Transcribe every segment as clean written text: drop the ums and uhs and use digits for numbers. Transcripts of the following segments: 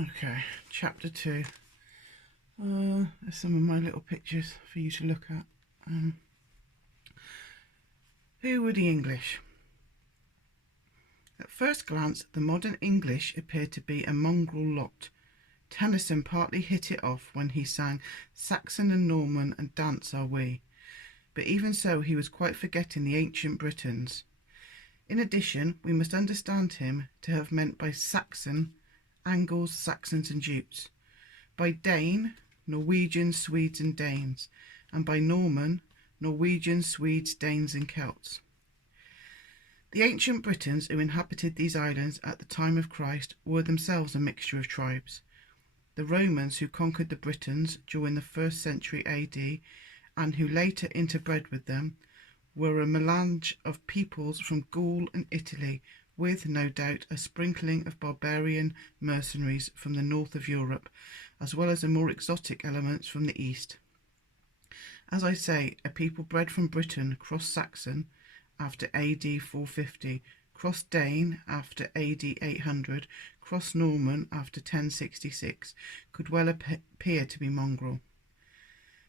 Okay, chapter 2. There's some of my little pictures for you to look at. Who were the English? At first glance, the modern English appeared to be a mongrel lot. Tennyson partly hit it off when he sang Saxon and Norman and dance are we. But even so, he was quite forgetting the ancient Britons. In addition, we must understand him to have meant by Saxon, Angles, Saxons and Jutes, by Dane, Norwegians, Swedes and Danes, and by Norman, Norwegians, Swedes, Danes and Celts. The ancient Britons who inhabited these islands at the time of Christ were themselves a mixture of tribes. The Romans who conquered the Britons during the 1st century AD and who later interbred with them were a melange of peoples from Gaul and Italy, with, no doubt, a sprinkling of barbarian mercenaries from the north of Europe, as well as the more exotic elements from the east. As I say, a people bred from Britain crossed Saxon after AD 450, crossed Dane after AD 800, crossed Norman after 1066, could well appear to be mongrel.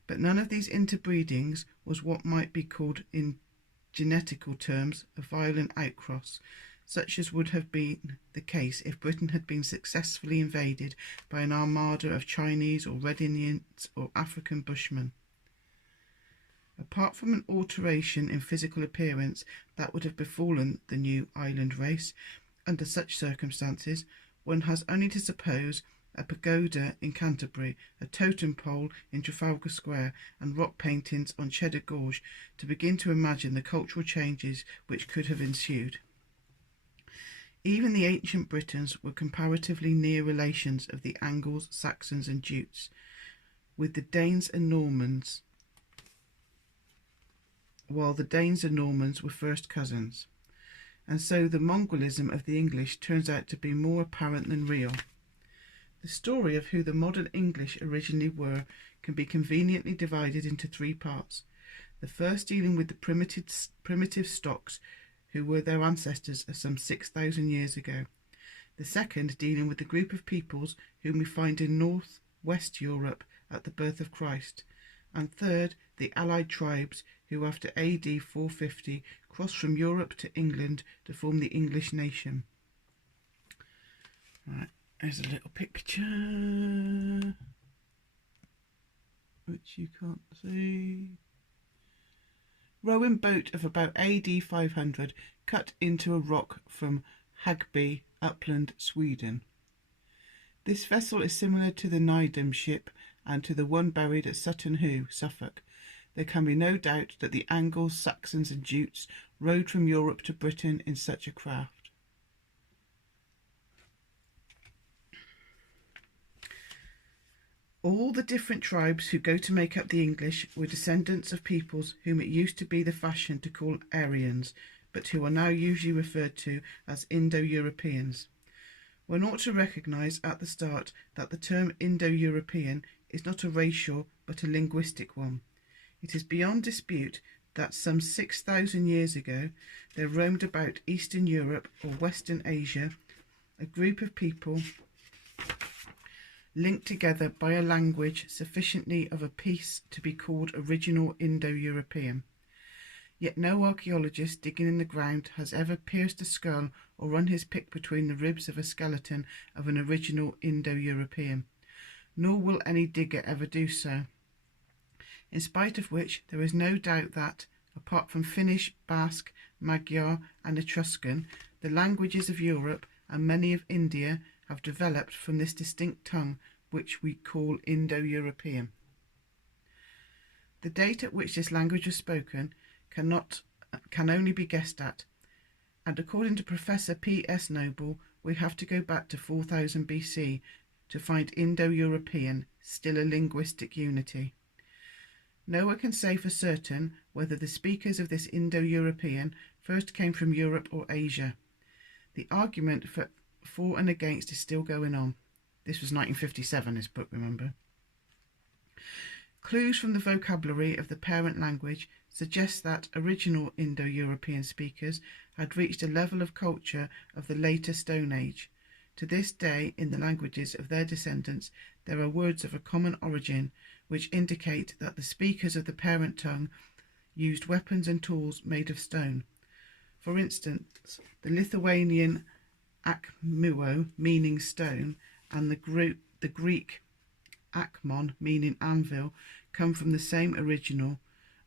But none of these interbreedings was what might be called in genetical terms a violent outcross, such as would have been the case if Britain had been successfully invaded by an armada of Chinese or Red Indians or African Bushmen. Apart from an alteration in physical appearance that would have befallen the new island race, under such circumstances, one has only to suppose a pagoda in Canterbury, a totem pole in Trafalgar Square, and rock paintings on Cheddar Gorge to begin to imagine the cultural changes which could have ensued. Even the ancient Britons were comparatively near relations of the Angles, Saxons and Jutes, with the Danes and Normans, while the Danes and Normans were first cousins, and so the mongrellism of the English turns out to be more apparent than real. The story of who the modern English originally were can be conveniently divided into 3 parts. The first dealing with the primitive stocks who were their ancestors of some 6,000 years ago. The second dealing with the group of peoples whom we find in north-west Europe at the birth of Christ. And third, the allied tribes who after AD 450 crossed from Europe to England to form the English nation. Right. There's a little picture, which you can't see. Rowing boat of about AD 500 cut into a rock from Hagby, Uppland, Sweden. This vessel is similar to the Needham ship and to the one buried at Sutton Hoo, Suffolk. There can be no doubt that the Angles, Saxons and Jutes rode from Europe to Britain in such a craft. All the different tribes who go to make up the English were descendants of peoples whom it used to be the fashion to call Aryans, but who are now usually referred to as Indo-Europeans. One ought to recognise at the start that the term Indo-European is not a racial but a linguistic one. It is beyond dispute that some 6,000 years ago there roamed about Eastern Europe or Western Asia a group of people linked together by a language sufficiently of a piece to be called original Indo-European. Yet no archaeologist digging in the ground has ever pierced a skull or run his pick between the ribs of a skeleton of an original Indo-European, nor will any digger ever do so. In spite of which, there is no doubt that, apart from Finnish, Basque, Magyar and Etruscan, the languages of Europe and many of India have developed from this distinct tongue which we call Indo-European. The date at which this language was spoken can only be guessed at, and according to Professor P.S. Noble, we have to go back to 4000 BC to find Indo-European still a linguistic unity. No one can say for certain whether the speakers of this Indo-European first came from Europe or Asia. The argument for and against is still going on. This was 1957, this book, remember. Clues from the vocabulary of the parent language suggest that original Indo-European speakers had reached a level of culture of the later Stone Age. To this day, in the languages of their descendants, there are words of a common origin which indicate that the speakers of the parent tongue used weapons and tools made of stone. For instance, the Lithuanian akmuo, meaning stone, and the Greek akmon, meaning anvil, come from the same original,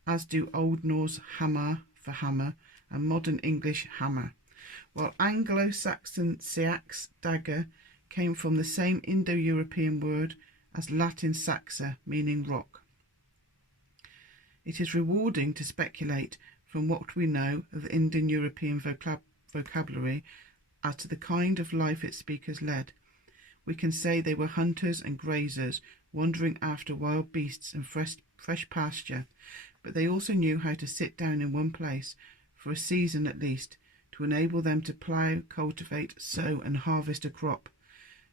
as do Old Norse hammer for hammer and modern English hammer, while Anglo-Saxon seax, dagger, came from the same Indo-European word as Latin saxa, meaning rock. It is rewarding to speculate from what we know of Indo-European vocabulary as to the kind of life its speakers led. We can say they were hunters and grazers, wandering after wild beasts and fresh pasture, but they also knew how to sit down in one place, for a season at least, to enable them to plough, cultivate, sow and harvest a crop.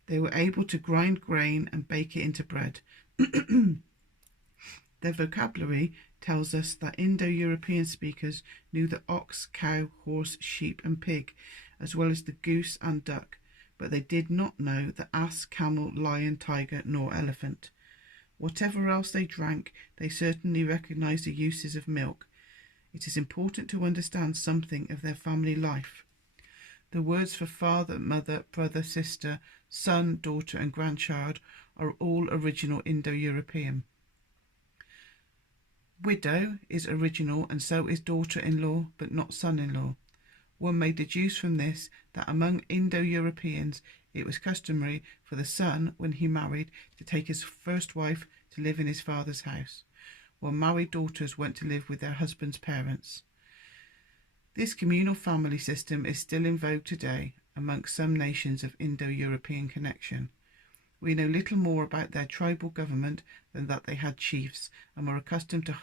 They were able to grind grain and bake it into bread. Their vocabulary tells us that Indo-European speakers knew the ox, cow, horse, sheep and pig, as well as the goose and duck, but they did not know the ass, camel, lion, tiger, nor elephant. Whatever else they drank, they certainly recognized the uses of milk. It is important to understand something of their family life. The words for father, mother, brother, sister, son, daughter and grandchild are all original Indo-European. Widow is original, and so is daughter-in-law, but not son-in-law. One may deduce from this that among Indo-Europeans it was customary for the son, when he married, to take his first wife to live in his father's house, while married daughters went to live with their husband's parents. This communal family system is still in vogue today amongst some nations of Indo-European connection. We know little more about their tribal government than that they had chiefs and were accustomed to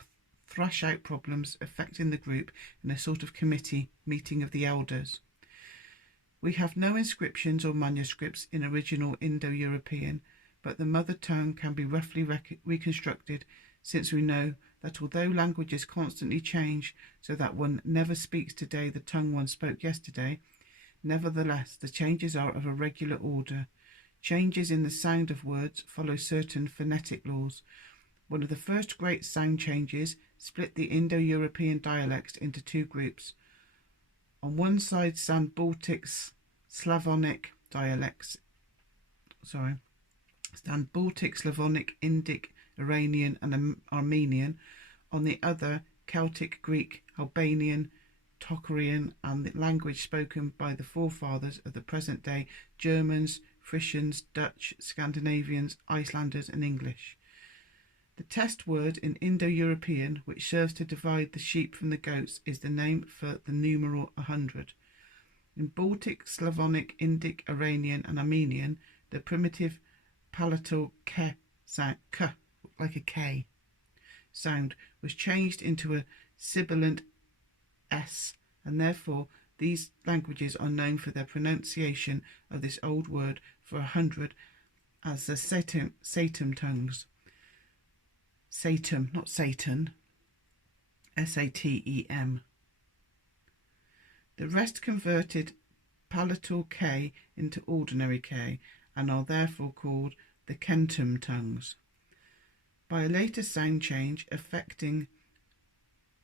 thrash out problems affecting the group in a sort of committee meeting of the elders. We have no inscriptions or manuscripts in original Indo-European, but the mother tongue can be roughly reconstructed, since we know that although languages constantly change so that one never speaks today the tongue one spoke yesterday, nevertheless the changes are of a regular order. Changes in the sound of words follow certain phonetic laws. One of the first great sound changes split the Indo-European dialects into two groups. On one side stand Baltic Slavonic, Indic, Iranian and Armenian. On the other, Celtic, Greek, Albanian, Tocharian, and the language spoken by the forefathers of the present day Germans, Frisians, Dutch, Scandinavians, Icelanders and English. The test word in Indo-European, which serves to divide the sheep from the goats, is the name for the numeral 100. In Baltic, Slavonic, Indic, Iranian and Armenian, the primitive palatal k sound, k, like a K sound, was changed into a sibilant S, and therefore these languages are known for their pronunciation of this old word for 100 as the Satem tongues. Satem, not Satan, S-A-T-E-M. The rest converted palatal K into ordinary K and are therefore called the Kentum tongues. By a later sound change affecting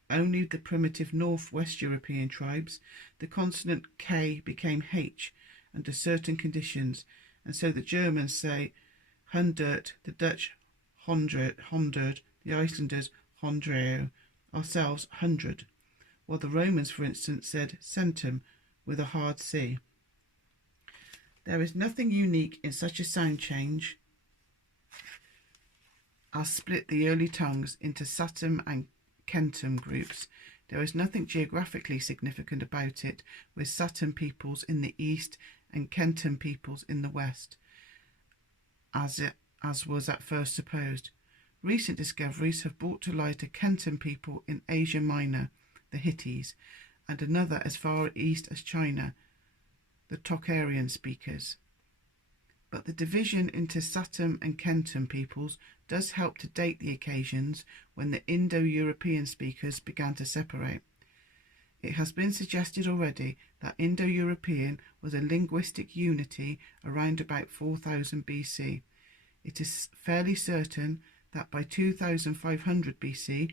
only the primitive Northwest European tribes, the consonant K became H under certain conditions, and so the Germans say hundert, the Dutch honderd, the Icelanders hondreo, ourselves 100, while the Romans, for instance, said centum with a hard C. There is nothing unique in such a sound change as split the early tongues into Satem and Kentum groups. There is nothing geographically significant about it, with Satem peoples in the east and Kentum peoples in the west, as was at first supposed. Recent discoveries have brought to light a Kentum people in Asia Minor, the Hittites, and another as far east as China, the Tocharian speakers. But the division into Satem and Kentum peoples does help to date the occasions when the Indo-European speakers began to separate. It has been suggested already that Indo-European was a linguistic unity around about 4000 BC. It is fairly certain that by 2500 BC,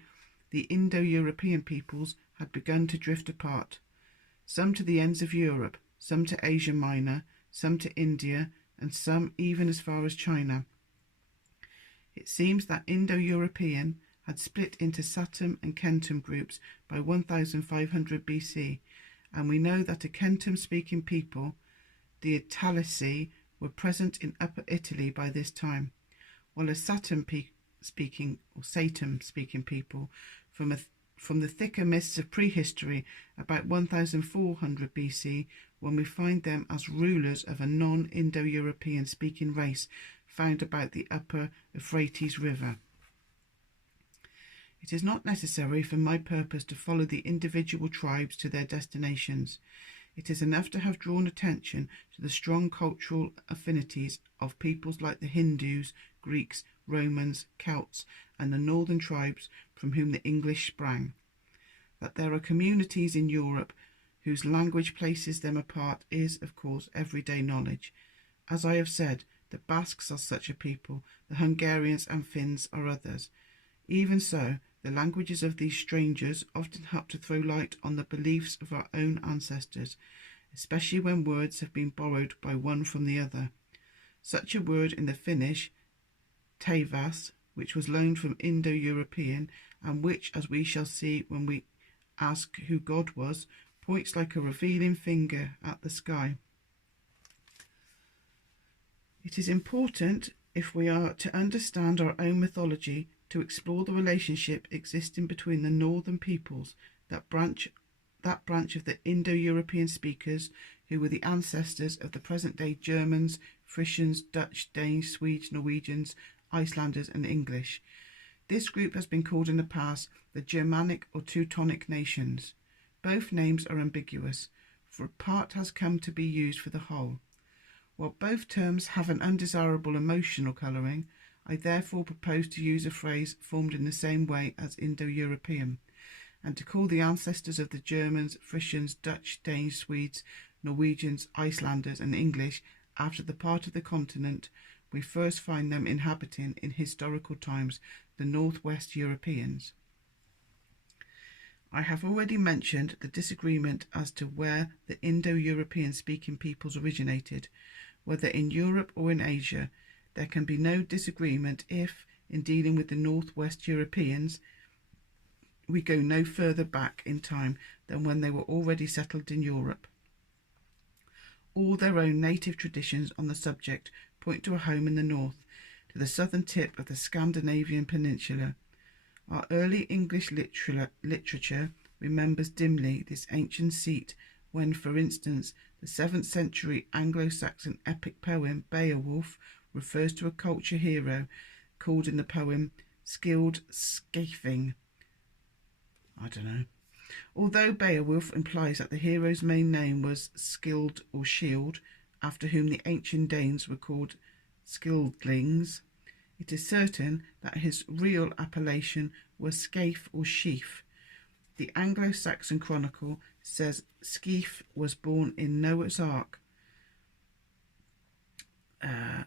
the Indo-European peoples had begun to drift apart, some to the ends of Europe, some to Asia Minor, some to India, and some even as far as China. It seems that Indo-European had split into Satem and Kentum groups by 1500 BC, and we know that a Kentum-speaking people, the Italici, were present in Upper Italy by this time, while a Satem-speaking people from the thicker mists of prehistory about 1400 BC, when we find them as rulers of a non-Indo-European speaking race found about the upper Euphrates River. It is not necessary for my purpose to follow the individual tribes to their destinations. It is enough to have drawn attention to the strong cultural affinities of peoples like the Hindus, Greeks, Romans, Celts, and the northern tribes from whom the English sprang. That there are communities in Europe whose language places them apart is, of course, everyday knowledge. As I have said, the Basques are such a people, the Hungarians and Finns are others. Even so, the languages of these strangers often help to throw light on the beliefs of our own ancestors, especially when words have been borrowed by one from the other. Such a word in the Finnish, taivas, which was loaned from Indo-European, and which, as we shall see when we ask who God was, points like a revealing finger at the sky. It is important, if we are to understand our own mythology, to explore the relationship existing between the northern peoples, that branch of the Indo-European speakers who were the ancestors of the present-day Germans, Frisians, Dutch, Danes, Swedes, Norwegians, Icelanders and English. This group has been called in the past the Germanic or Teutonic nations. Both names are ambiguous, for a part has come to be used for the whole. While both terms have an undesirable emotional colouring, I therefore propose to use a phrase formed in the same way as Indo-European, and to call the ancestors of the Germans, Frisians, Dutch, Danes, Swedes, Norwegians, Icelanders and English after the part of the continent we first find them inhabiting in historical times, the Northwest Europeans. I have already mentioned the disagreement as to where the Indo-European speaking peoples originated, whether in Europe or in Asia. There can be no disagreement if, in dealing with the Northwest Europeans, we go no further back in time than when they were already settled in Europe. All their own native traditions on the subject point to a home in the north, to the southern tip of the Scandinavian peninsula. Our early English literature remembers dimly this ancient seat when, for instance, the 7th century Anglo-Saxon epic poem Beowulf refers to a culture hero called in the poem Skilled Scafing. Although Beowulf implies that the hero's main name was Skilled or Shield, after whom the ancient Danes were called Skildlings, it is certain that his real appellation was Scaife or Sheaf. The Anglo-Saxon Chronicle says Scaife was born in Noah's Ark,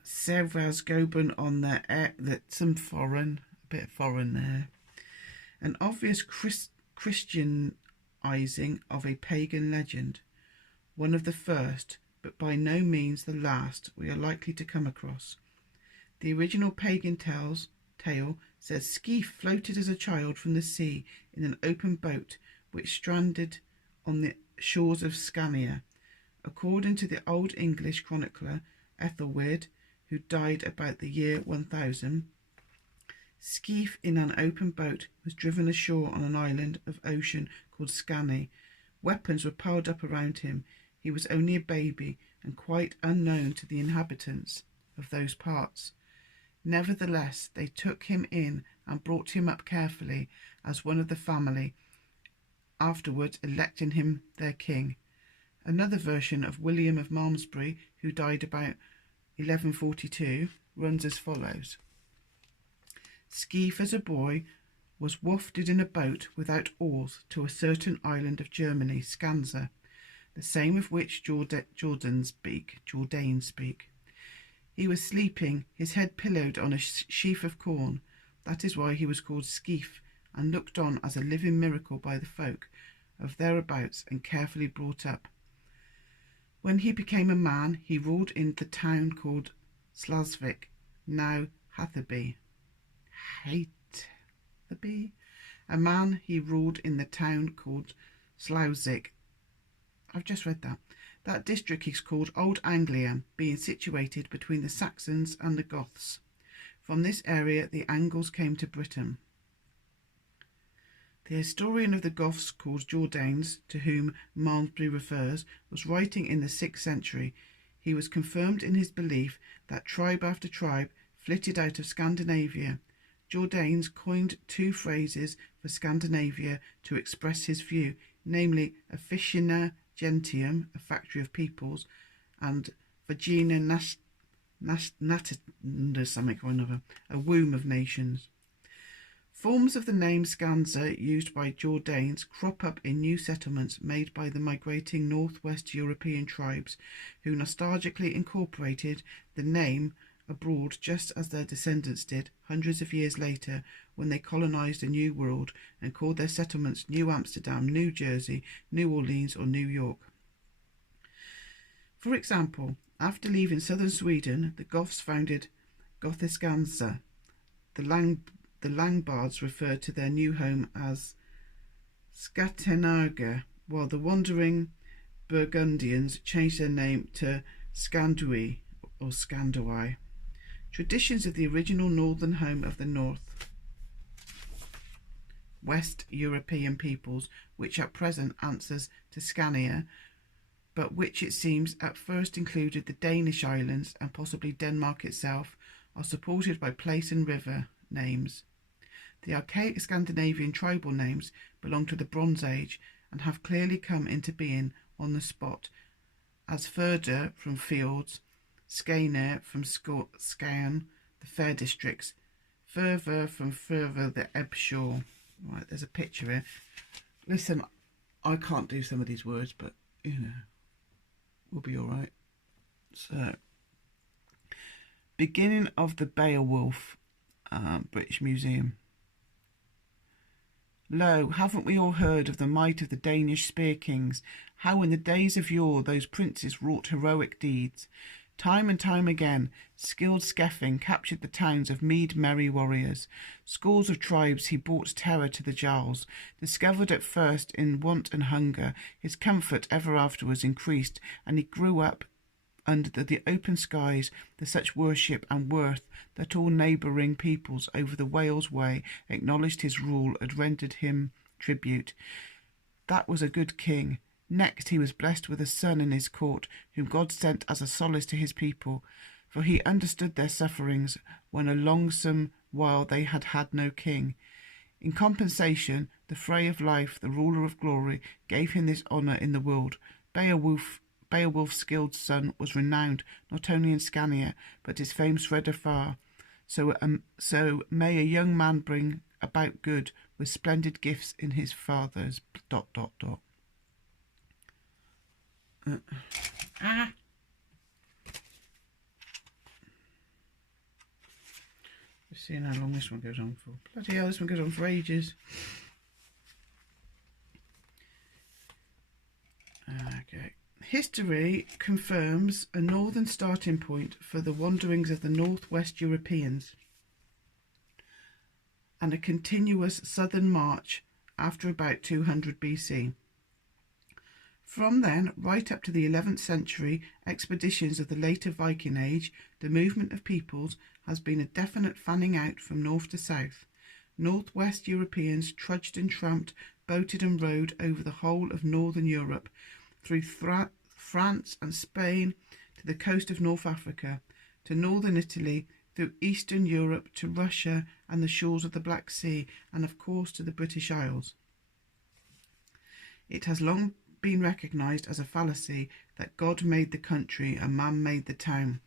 Servas Goben on the air, that's some foreign, a bit foreign there. An obvious Christianizing of a pagan legend, one of the first, but by no means the last we are likely to come across. The original pagan tale says Scaife floated as a child from the sea in an open boat which stranded on the shores of Scania. According to the Old English chronicler Ethelwerd, who died about the year 1000, Scaife in an open boat was driven ashore on an island of ocean called Scani. Weapons were piled up around him. He was only a baby and quite unknown to the inhabitants of those parts. Nevertheless, they took him in and brought him up carefully as one of the family, afterwards electing him their king. Another version of William of Malmesbury, who died about 1142, runs as follows. Scaife as a boy was wafted in a boat without oars to a certain island of Germany, Skansa, the same of which Jordanes speak. He was sleeping, his head pillowed on a sheaf of corn. That is why he was called Skeef, and looked on as a living miracle by the folk of thereabouts, and carefully brought up. When he became a man, he ruled in the town called Slasvik, now Hatherby. A man, he ruled in the town called Slausik. I've just read that. That district is called Old Anglia, being situated between the Saxons and the Goths. From this area the Angles came to Britain. The historian of the Goths, called Jordanes, to whom Malmesbury refers, was writing in the 6th century. He was confirmed in his belief that tribe after tribe flitted out of Scandinavia. Jordanes coined 2 phrases for Scandinavia to express his view, namely officina gentium, a factory of peoples, and vagina natanda something or another, a womb of nations. Forms of the name Skansa used by Jordanes crop up in new settlements made by the migrating northwest European tribes, who nostalgically incorporated the name abroad just as their descendants did hundreds of years later when they colonized a new world and called their settlements New Amsterdam, New Jersey, New Orleans or New York. For example, after leaving southern Sweden, the Goths founded Gothiskansa. The Langbards referred to their new home as Skatenaga, while the wandering Burgundians changed their name to Skandui or Skandoi. Traditions of the original northern home of the West European peoples, which at present answers to Scania, but which it seems at first included the Danish islands and possibly Denmark itself, are supported by place and river names. The archaic Scandinavian tribal names belong to the Bronze Age and have clearly come into being on the spot, as Furder from Fields, Skane from Skane, the fair districts, Further from Further, the ebb shore. Right, there's a picture here. Listen, I can't do some of these words, but, you know, we'll be all right. So, beginning of the Beowulf, British Museum. Lo, haven't we all heard of the might of the Danish spear kings, how in the days of yore those princes wrought heroic deeds? Time and time again, skilled Skeffing captured the towns of mead-merry warriors. Scores of tribes he brought terror to the Jarls. Discovered at first in want and hunger, his comfort ever afterwards increased, and he grew up under the open skies to such worship and worth that all neighbouring peoples over the Wales way acknowledged his rule and rendered him tribute. That was a good king. Next he was blessed with a son in his court, whom God sent as a solace to his people, for he understood their sufferings when a longsome while they had had no king. In compensation, the Frey of Life, the ruler of glory, gave him this honour in the world. Beowulf's skilled son was renowned not only in Scania, but his fame spread afar. So may a young man bring about good with splendid gifts in his father's ... We're seeing how long this one goes on for. Bloody hell, this one goes on for ages. Okay. History confirms a northern starting point for the wanderings of the northwest Europeans and a continuous southern march after about 200 BC. From then, right up to the 11th century expeditions of the later Viking Age, the movement of peoples has been a definite fanning out from north to south. Northwest Europeans trudged and tramped, boated and rowed over the whole of northern Europe, through France and Spain to the coast of North Africa, to northern Italy, through Eastern Europe to Russia and the shores of the Black Sea, and of course to the British Isles. It has long been recognised as a fallacy that God made the country and man made the town.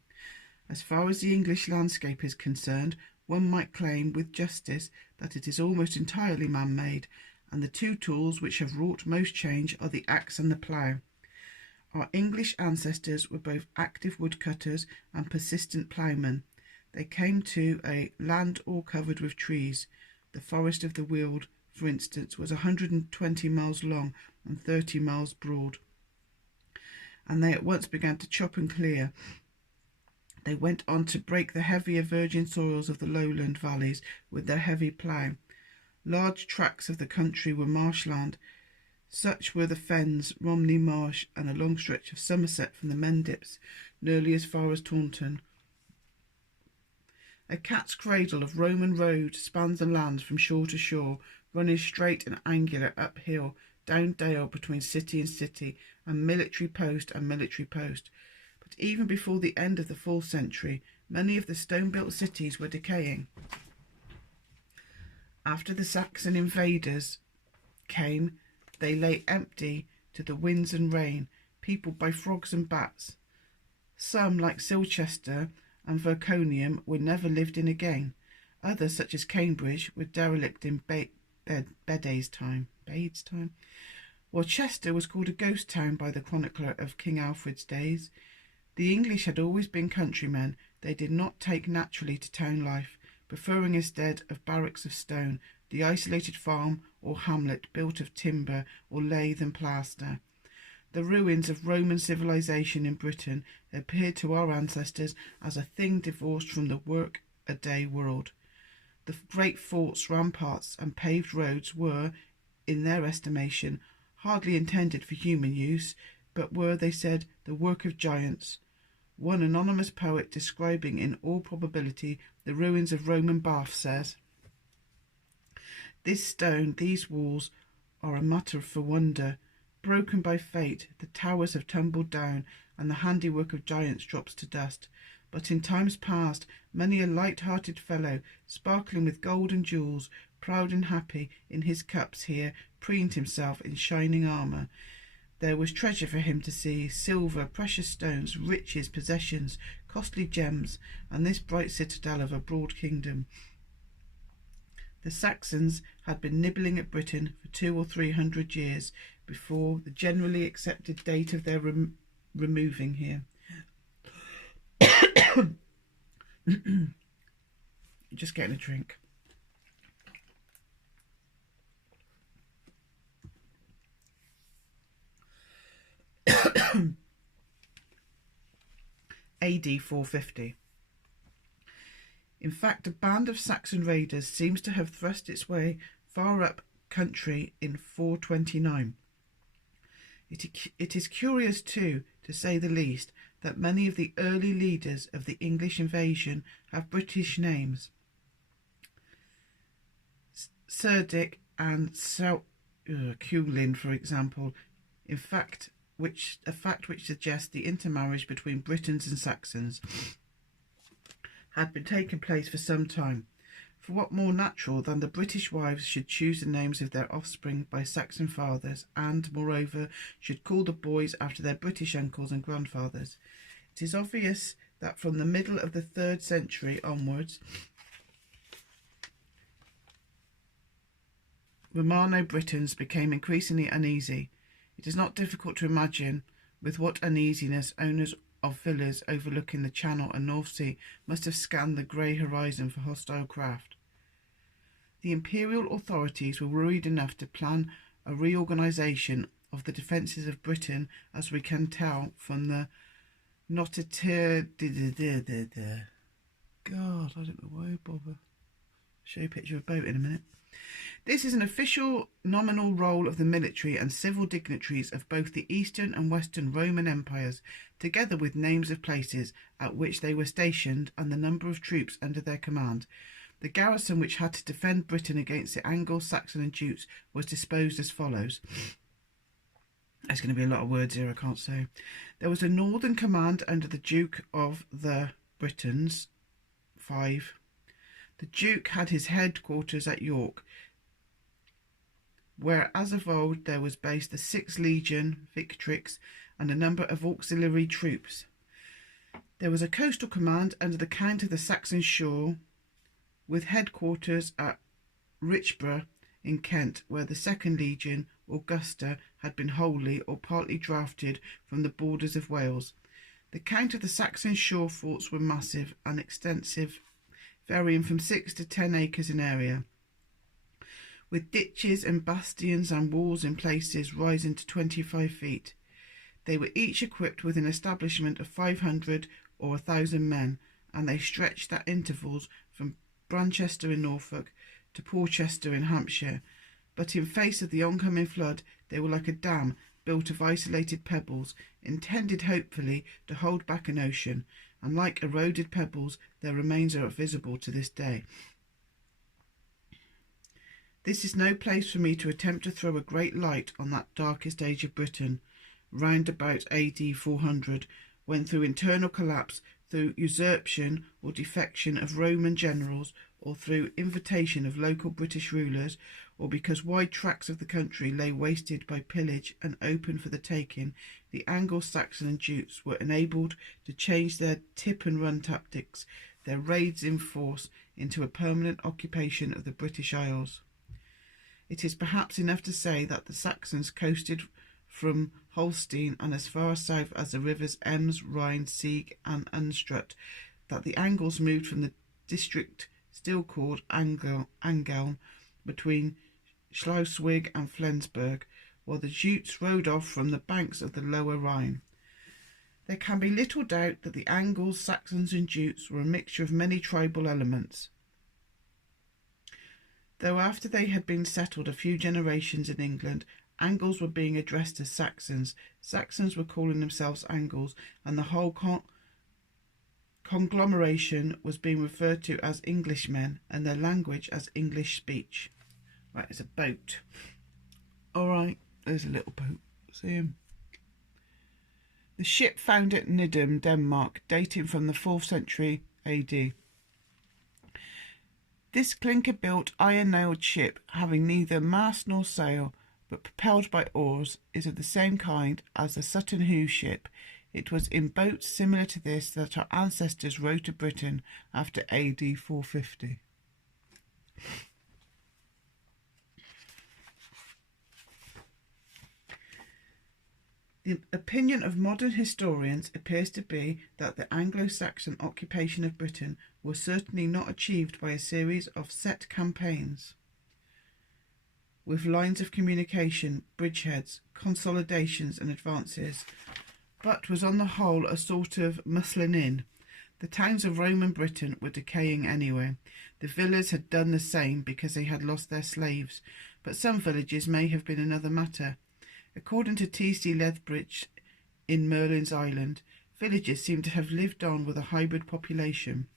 As far as the English landscape is concerned, one might claim with justice that it is almost entirely man-made, and the two tools which have wrought most change are the axe and the plough. Our English ancestors were both active woodcutters and persistent ploughmen. They came to a land all covered with trees. The Forest of the Weald, for instance, was 120 miles long and 30 miles broad, and they at once began to chop and clear. They went on to break the heavier virgin soils of the lowland valleys with their heavy plough. Large tracts of the country were marshland. Such were the Fens, Romney Marsh, and a long stretch of Somerset from the Mendips nearly as far as Taunton. A cat's cradle of Roman road spans the land from shore to shore, running straight and angular uphill, down dale between city and city, and military post and military post. But even before the end of the 4th century, many of the stone-built cities were decaying. After the Saxon invaders came, they lay empty to the winds and rain, peopled by frogs and bats. Some, like Silchester and Verconium, were never lived in again. Others, such as Cambridge, were derelict in Bede's time. While Chester was called a ghost town by the chronicler of King Alfred's days. The English had always been countrymen. They did not take naturally to town life, preferring instead of barracks of stone the isolated farm or hamlet built of timber or lath and plaster. The ruins of Roman civilization in Britain appeared to our ancestors as a thing divorced from the work-a-day world. The great forts, ramparts, and paved roads were, in their estimation, hardly intended for human use, but were, they said, the work of giants. One anonymous poet describing in all probability the ruins of Roman Bath says, "This stone, these walls, are a matter for wonder. Broken by fate, the towers have tumbled down, and the handiwork of giants drops to dust. But in times past, many a light-hearted fellow, sparkling with gold and jewels, proud and happy in his cups here, preened himself in shining armour. There was treasure for him to see, silver, precious stones, riches, possessions, costly gems, and this bright citadel of a broad kingdom." The Saxons had been nibbling at Britain for 200 or 300 years before the generally accepted date of their removing here. Just getting a drink. AD 450. In fact, a band of Saxon raiders seems to have thrust its way far up country in 429. It is curious, too, to say the least, that many of the early leaders of the English invasion have British names. Cerdic and Culin, for example, a fact which suggests the intermarriage between Britons and Saxons had been taking place for some time. For what more natural than the British wives should choose the names of their offspring by Saxon fathers, and, moreover, should call the boys after their British uncles and grandfathers? It is obvious that from the middle of the 3rd century onwards, Romano-Britons became increasingly uneasy. It is not difficult to imagine with what uneasiness owners of villas overlooking the Channel and North Sea must have scanned the grey horizon for hostile craft. The imperial authorities were worried enough to plan a reorganisation of the defences of Britain, as we can tell from the God, I don't know why I bother. Show you a picture of a boat in a minute. This is an official nominal role of the military and civil dignitaries of both the Eastern and Western Roman empires, together with names of places at which they were stationed and the number of troops under their command. The garrison which had to defend Britain against the Angles, Saxon and Jutes was disposed as follows. There's going to be a lot of words here I can't say. There was a northern command under the Duke of the Britons, 5. The Duke had his headquarters at York, where as of old there was based the 6th Legion, Victrix, and a number of auxiliary troops. There was a coastal command under the Count of the Saxon Shore, with headquarters at Richborough in Kent, where the Second Legion, Augusta, had been wholly or partly drafted from the borders of Wales. The count of the Saxon shore forts were massive and extensive, varying from 6 to 10 acres in area, with ditches and bastions and walls in places rising to 25 feet. They were each equipped with an establishment of 500 or 1,000 men, and they stretched at intervals from Branchester in Norfolk to Porchester in Hampshire. But in face of the oncoming flood, they were like a dam built of isolated pebbles, intended hopefully to hold back an ocean, and like eroded pebbles, their remains are visible to this day. This is no place for me to attempt to throw a great light on that darkest age of Britain, round about AD 400, when through internal collapse, through usurpation or defection of Roman generals, or through invitation of local British rulers, or because wide tracts of the country lay wasted by pillage and open for the taking, the Anglo-Saxon and Jutes were enabled to change their tip-and-run tactics, their raids in force, into a permanent occupation of the British Isles. It is perhaps enough to say that the Saxons coasted from Holstein and as far south as the rivers Ems, Rhine, Sieg and Unstrut, that the Angles moved from the district still called Angeln between Schleswig and Flensburg, while the Jutes rode off from the banks of the lower Rhine. There can be little doubt that the Angles, Saxons and Jutes were a mixture of many tribal elements, though after they had been settled a few generations in England, Angles were being addressed as Saxons, Saxons were calling themselves Angles, and the whole conglomeration was being referred to as Englishmen, and their language as English speech. Right, it's a boat. Alright, there's a little boat. See him? The ship found at Nidham, Denmark, dating from the 4th century AD. This clinker-built, iron-nailed ship, having neither mast nor sail, but propelled by oars, is of the same kind as the Sutton Hoo ship. It was in boats similar to this that our ancestors rowed to Britain after AD 450. The opinion of modern historians appears to be that the Anglo-Saxon occupation of Britain was certainly not achieved by a series of set campaigns, with lines of communication, bridgeheads, consolidations and advances, but was on the whole a sort of muscling in. The towns of Roman Britain were decaying anyway. The villas had done the same because they had lost their slaves, but some villages may have been another matter. According to T.C. Lethbridge in Merlin's Island, villages seem to have lived on with a hybrid population.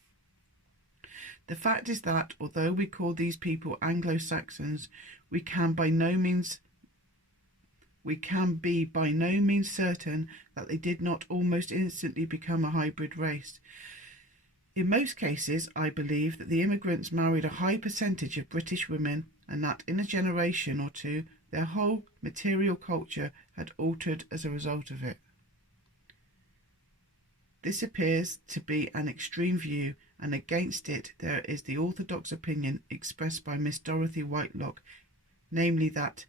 The fact is that, although we call these people Anglo-Saxons, we can be by no means certain that they did not almost instantly become a hybrid race. In most cases, I believe that the immigrants married a high percentage of British women, and that in a generation or two their whole material culture had altered as a result of it. This appears to be an extreme view, and against it there is the orthodox opinion expressed by Miss Dorothy Whitelock, namely that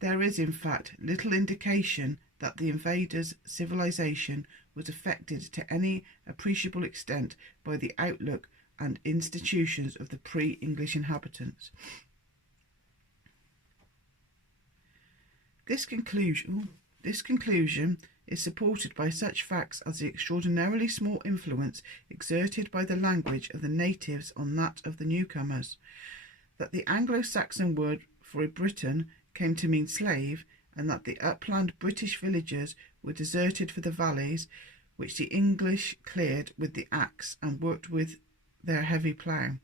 there is in fact little indication that the invaders' civilization was affected to any appreciable extent by the outlook and institutions of the pre-English inhabitants. This conclusion is supported by such facts as the extraordinarily small influence exerted by the language of the natives on that of the newcomers, that the Anglo-Saxon word for a Briton came to mean slave, and that the upland British villagers were deserted for the valleys, which the English cleared with the axe and worked with their heavy plough.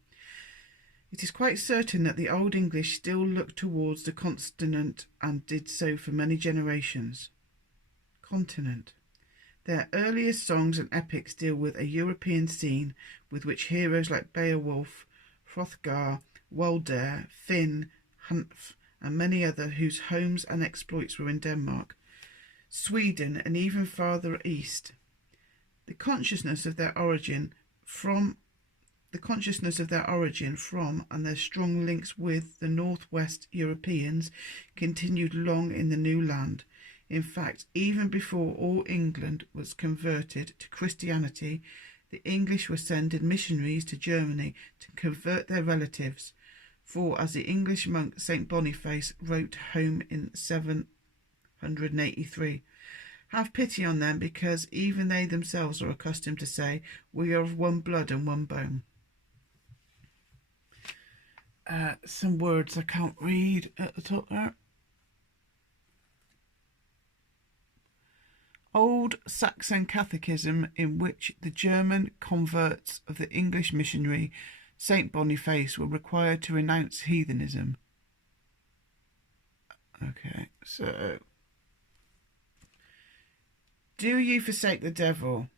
It is quite certain that the Old English still looked towards the continent and did so for many generations. Continent. Their earliest songs and epics deal with a European scene with which heroes like Beowulf, Hrothgar, Walder, Finn, Hunf, and many others whose homes and exploits were in Denmark, Sweden, and even farther east. The consciousness of their origin from the consciousness of their origin from and their strong links with the Northwest Europeans continued long in the new land. In fact, even before all England was converted to Christianity, the English were sending missionaries to Germany to convert their relatives. For, as the English monk St. Boniface wrote home in 783, have pity on them, because even they themselves are accustomed to say, we are of one blood and one bone. Some words I can't read at the top there. Old Saxon Catechism, in which the German converts of the English missionary St. Boniface were required to renounce heathenism. Okay, so... Do you forsake the devil?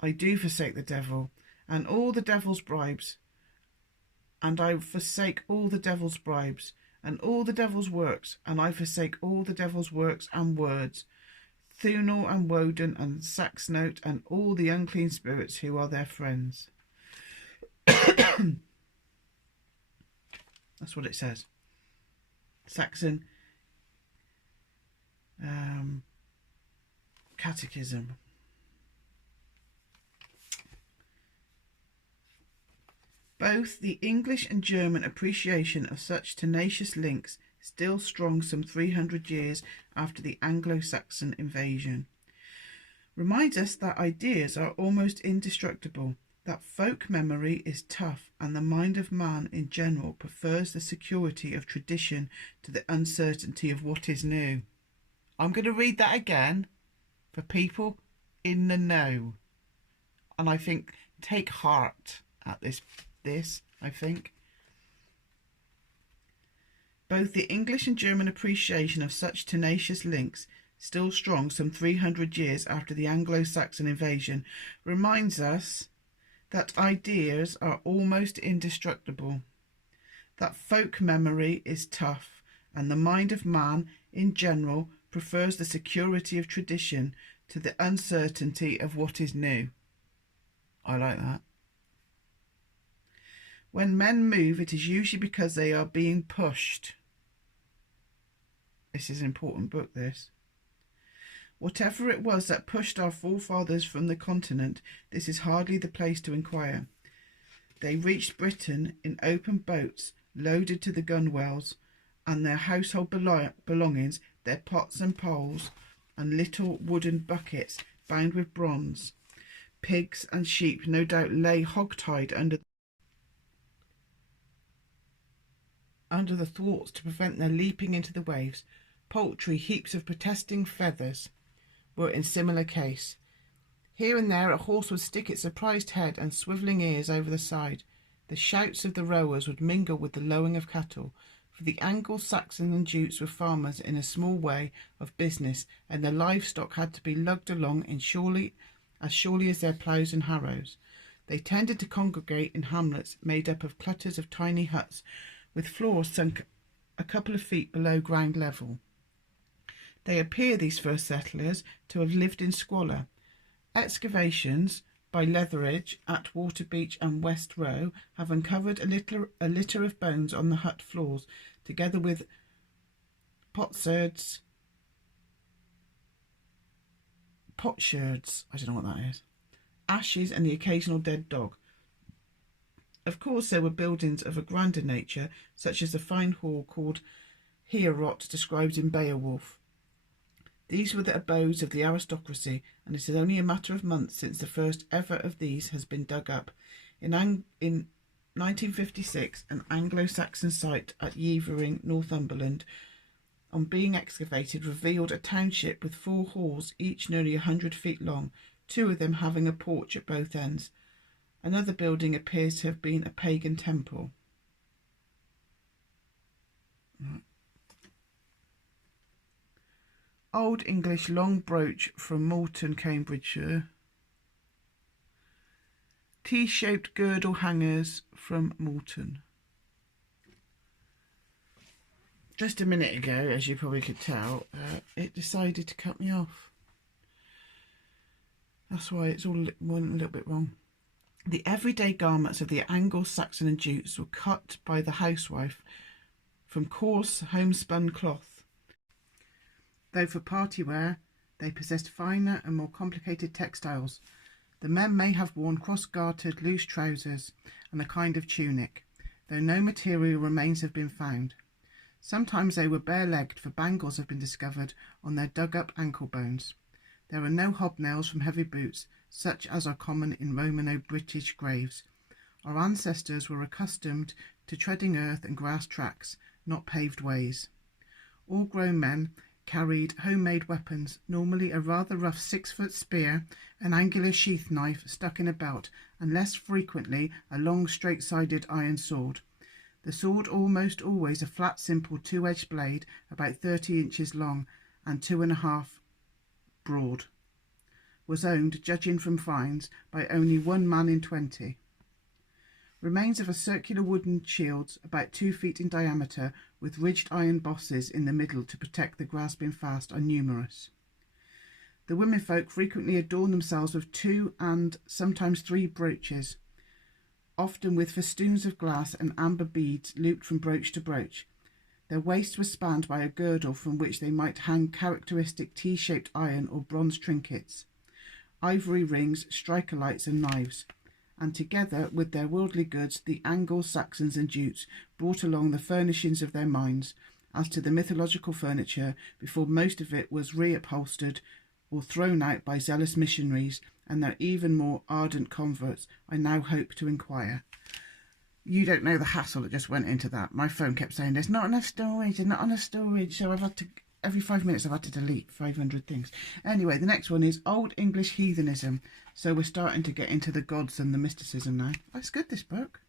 I do forsake the devil, and all the devil's bribes. And I forsake all the devil's bribes, and all the devil's works, and I forsake all the devil's works and words, Thunel and Woden and Saxnote, and all the unclean spirits who are their friends. That's what it says. Saxon Catechism. Both the English and German appreciation of such tenacious links, still strong some 300 years after the Anglo-Saxon invasion, reminds us that ideas are almost indestructible, that folk memory is tough, and the mind of man in general prefers the security of tradition to the uncertainty of what is new. I'm going to read that again for people in the know, and I think take heart at this, I think. Both the English and German appreciation of such tenacious links, still strong some 300 years after the Anglo-Saxon invasion, reminds us that ideas are almost indestructible, that folk memory is tough, and the mind of man, in general, prefers the security of tradition to the uncertainty of what is new. I like that. When men move, it is usually because they are being pushed. This is an important book, this. Whatever it was that pushed our forefathers from the continent, this is hardly the place to inquire. They reached Britain in open boats, loaded to the gunwales, and their household belongings, their pots and poles, and little wooden buckets bound with bronze. Pigs and sheep no doubt lay hog-tied under the thwarts to prevent their leaping into the waves. Poultry, heaps of protesting feathers, were in similar case. Here and there a horse would stick its surprised head and swivelling ears over the side. The shouts of the rowers would mingle with the lowing of cattle, for the Anglo-Saxons and Jutes were farmers in a small way of business, and their livestock had to be lugged along as surely as their ploughs and harrows. They tended to congregate in hamlets made up of clusters of tiny huts, with floors sunk a couple of feet below ground level. They appear, these first settlers, to have lived in squalor. Excavations by Letheridge at Waterbeach and West Row have uncovered a litter of bones on the hut floors, together with potsherds, I don't know what that is, ashes, and the occasional dead dog. Of course, there were buildings of a grander nature, such as the fine hall called Heorot, described in Beowulf. These were the abodes of the aristocracy, and it is only a matter of months since the first ever of these has been dug up. In 1956, an Anglo-Saxon site at Yeavering, Northumberland, on being excavated, revealed a township with 4 halls, each nearly 100 feet long, 2 of them having a porch at both ends. Another building appears to have been a pagan temple. Old English long brooch from Malton, Cambridgeshire. T-shaped girdle hangers from Malton. Just a minute ago, as you probably could tell, it decided to cut me off. That's why it's all went a little bit wrong. The everyday garments of the Anglo-Saxon and Jutes were cut by the housewife from coarse homespun cloth, though for party wear they possessed finer and more complicated textiles. The men may have worn cross-gartered loose trousers and a kind of tunic, though no material remains have been found. Sometimes they were bare-legged, for bangles have been discovered on their dug-up ankle bones. There are no hobnails from heavy boots, such as are common in Romano-British graves. Our ancestors were accustomed to treading earth and grass tracks, not paved ways. All grown men carried homemade weapons, normally a rather rough 6-foot spear, an angular sheath knife stuck in a belt, and less frequently a long straight-sided iron sword. The sword, almost always a flat, simple 2-edged blade about 30 inches long and 2.5 broad, was owned, judging from finds, by only 1 man in 20. Remains of a circular wooden shield about 2 feet in diameter, with ridged iron bosses in the middle to protect the grasping fast, are numerous. The womenfolk frequently adorn themselves with 2 and sometimes 3 brooches, often with festoons of glass and amber beads looped from brooch to brooch. Their waists were spanned by a girdle from which they might hang characteristic T-shaped iron or bronze trinkets, ivory rings, striker lights and knives. And together with their worldly goods, the Anglo-Saxons and Jutes brought along the furnishings of their minds. As to the mythological furniture, before most of it was reupholstered or thrown out by zealous missionaries and their even more ardent converts, I now hope to inquire. You don't know the hassle that just went into that. My phone kept saying, there's not enough storage, there's not enough storage, so I've had to, every 5 minutes I've had to delete 500 things. Anyway, the next one is Old English Heathenism. So we're starting to get into the gods and the mysticism now. That's good, this book.